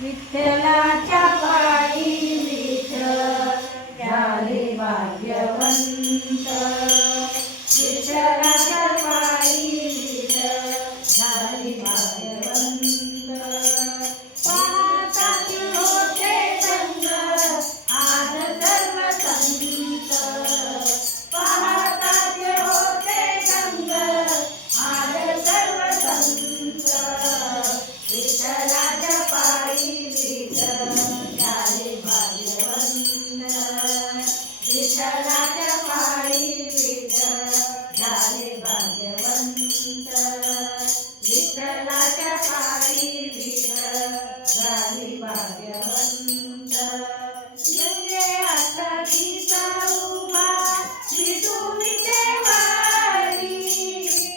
विठ्ठलाच्या पायी विठ्ठल झाले भाग्यवंत. विठ्ठलाच्या पायी विठ्ठल झाले भाग्यवंत. पाहतात होते संग आज सर्व संत. पाहतात होते संग आज सर्व संत. विठ्ठलाच्या पायी विठ्ठल झाले भाग्यवंत. विठ्ठलाच्या पायी विठ्ठल झाले भाग्यवंत. विठ्ठलाच्या पायी विठ्ठल झाले भाग्यवंत. म्हणजे आता गीता उभा विठुलीचे वारी.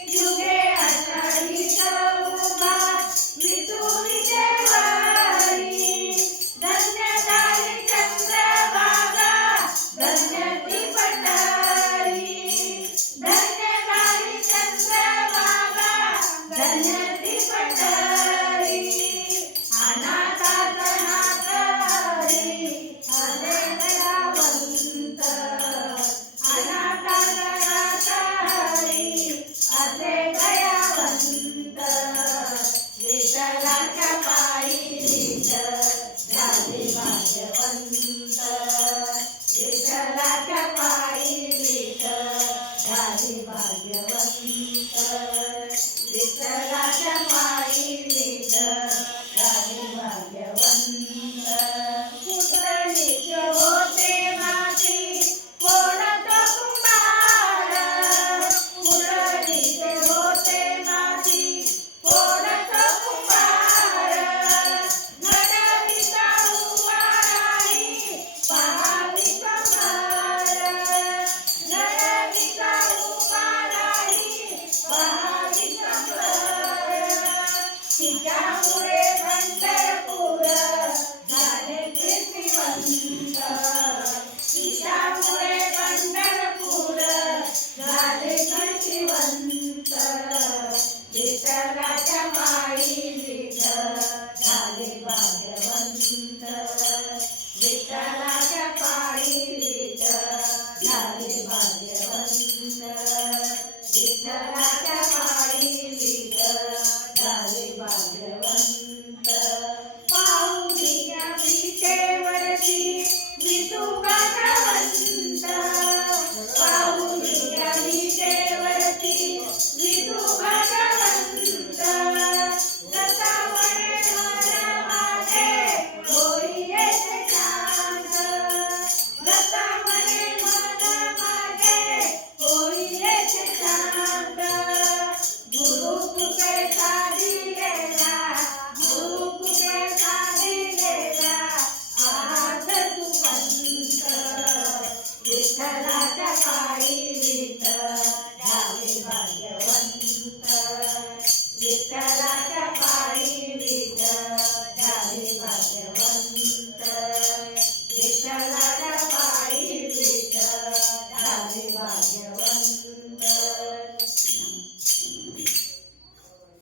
युगे आता गीता उभा विठुलीचे वारी. धन्य झाली चंद्रभागा धन्य ती पठारी. धन्य झाली चंद्रभागा धन्य ती पठारी. अनाथाचा नाथ हरी आले दयावंत. अनाथाचा नाथ हरी आले दयावंत. विठ्ठलाच्या पायी विठ्ठल झाले भाग्यवंत. विठ्ठलाच्या पायी विठ्ठल झाले भाग्यवंत. विठ्ठलाच्या पायी विठ्ठल झाले भाग्यवंत. पुतळीचे होते माती कोणाचा कुंभार. पुतळीचे होते माती कोणाचा कुंभार. घडविता उभा राही पहावी कमाल. घडविता उभा राही पहावी कमाल. तिच्यामुळे पंढरपूर झाले कीर्तिवंत. तिच्यामुळे पंढरपूर झाले कीर्तिवंत. विठ्ठलाच्या पायी विठ्ठल झाले भाग्यवंत. विठ्ठलाच्या पायी विठ्ठल झाले भाग्यवंत. विठ्ठलाच्या पायी विठ्ठल झाले भाग्यवंत. पाहुनिया विटेवरती विठू भागवंत. पाहुनिया विटेवरती विठू भागवंत. रथावरे मन माझे होई येथे शांत. रथावरे मन माझे होई येथे शांत. गुरु तुझे दिलेला गुरु तुझे दिलेला आज तू पंत. विठ्ठला